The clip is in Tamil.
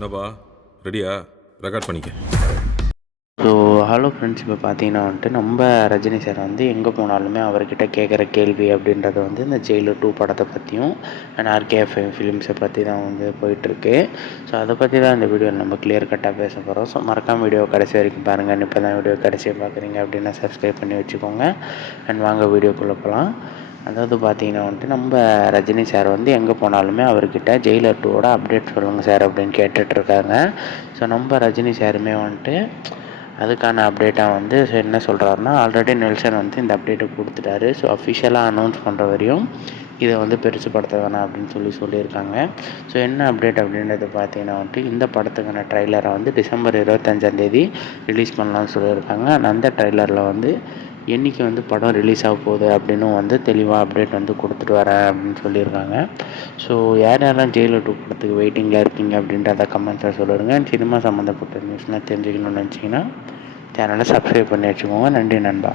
என்னப்பா? ரெடியா ரெக்கார்ட் பண்ணிக்க. ஸோ ஹலோ ஃப்ரெண்ட்ஸ் இப்போ பார்த்தீங்கன்னா வந்துட்டு நம்ம ரஜினி சார் வந்து எங்கே போனாலுமே அவர்கிட்ட கேட்குற கேள்வி அப்படின்றது வந்து இந்த ஜெயிலர் டூ படத்தை பற்றியும் அண்ட் ஆர்கேஎஃப் ஃபிலிம்ஸை பற்றி தான் வந்து போயிட்டுருக்கு. ஸோ அதை பற்றி தான் இந்த வீடியோவில் நம்ம கிளியர் கட்டாக பேச போகிறோம் ஸோ மறக்காம வீடியோ கடைசி வரைக்கும் பாருங்கள் இப்போ தான் வீடியோ கடைசியை பார்க்குறீங்க அப்படின்னா சப்ஸ்கிரைப் பண்ணி வச்சுக்கோங்க. அண்ட் வாங்க வீடியோக்குள்ளே போகலாம் அதாவது பார்த்தீங்கன்னா வந்துட்டு நம்ம ரஜினி சார் வந்து எங்கே போனாலுமே அவர்கிட்ட ஜெயிலர் டூவோட அப்டேட் சொல்லுங்கள் சார் அப்படின்னு கேட்டுட்ருக்காங்க ஸோ நம்ம ரஜினி சாருமே வந்துட்டு அதுக்கான அப்டேட்டாக வந்து ஸோ என்ன சொல்கிறாருன்னா ஆல்ரெடி நெல்சன் வந்து இந்த அப்டேட்டை கொடுத்துட்டாரு. ஸோ அஃபிஷியலாக அனௌன்ஸ் பண்ணுற வரையும் இதை வந்து பெருசுப்படுத்த வேணாம் அப்படின்னு சொல்லி சொல்லியிருக்காங்க. ஸோ என்ன அப்டேட் அப்படின்றது பார்த்தீங்கன்னா வந்துட்டு இந்த படத்துக்கான ட்ரைலரை வந்து டிசம்பர் இருபத்தஞ்சாந்தேதி ரிலீஸ் பண்ணலாம்னு சொல்லியிருக்காங்க. அந்த ட்ரைலரில் வந்து என்றைக்கு வந்து படம் ரிலீஸ் ஆக போகுது அப்படின்னு வந்து தெளிவாக அப்டேட் வந்து கொடுத்துட்டு வரேன் அப்படின்னு சொல்லியிருக்காங்க. ஸோ யார் யாரெல்லாம் ஜெயிலர் டூ படத்துக்கு வெயிட்டிங்கில் இருக்கீங்க அப்படின்றத கமெண்ட்ஸில் சொல்லிடுங்க. சினிமா சம்மந்தப்பட்ட நியூஸ்லாம் தெரிஞ்சுக்கணும்னு நினச்சிங்கன்னா சேனலை சப்ஸ்கிரைப் பண்ணி வச்சுக்கோங்க. நன்றி நண்பா.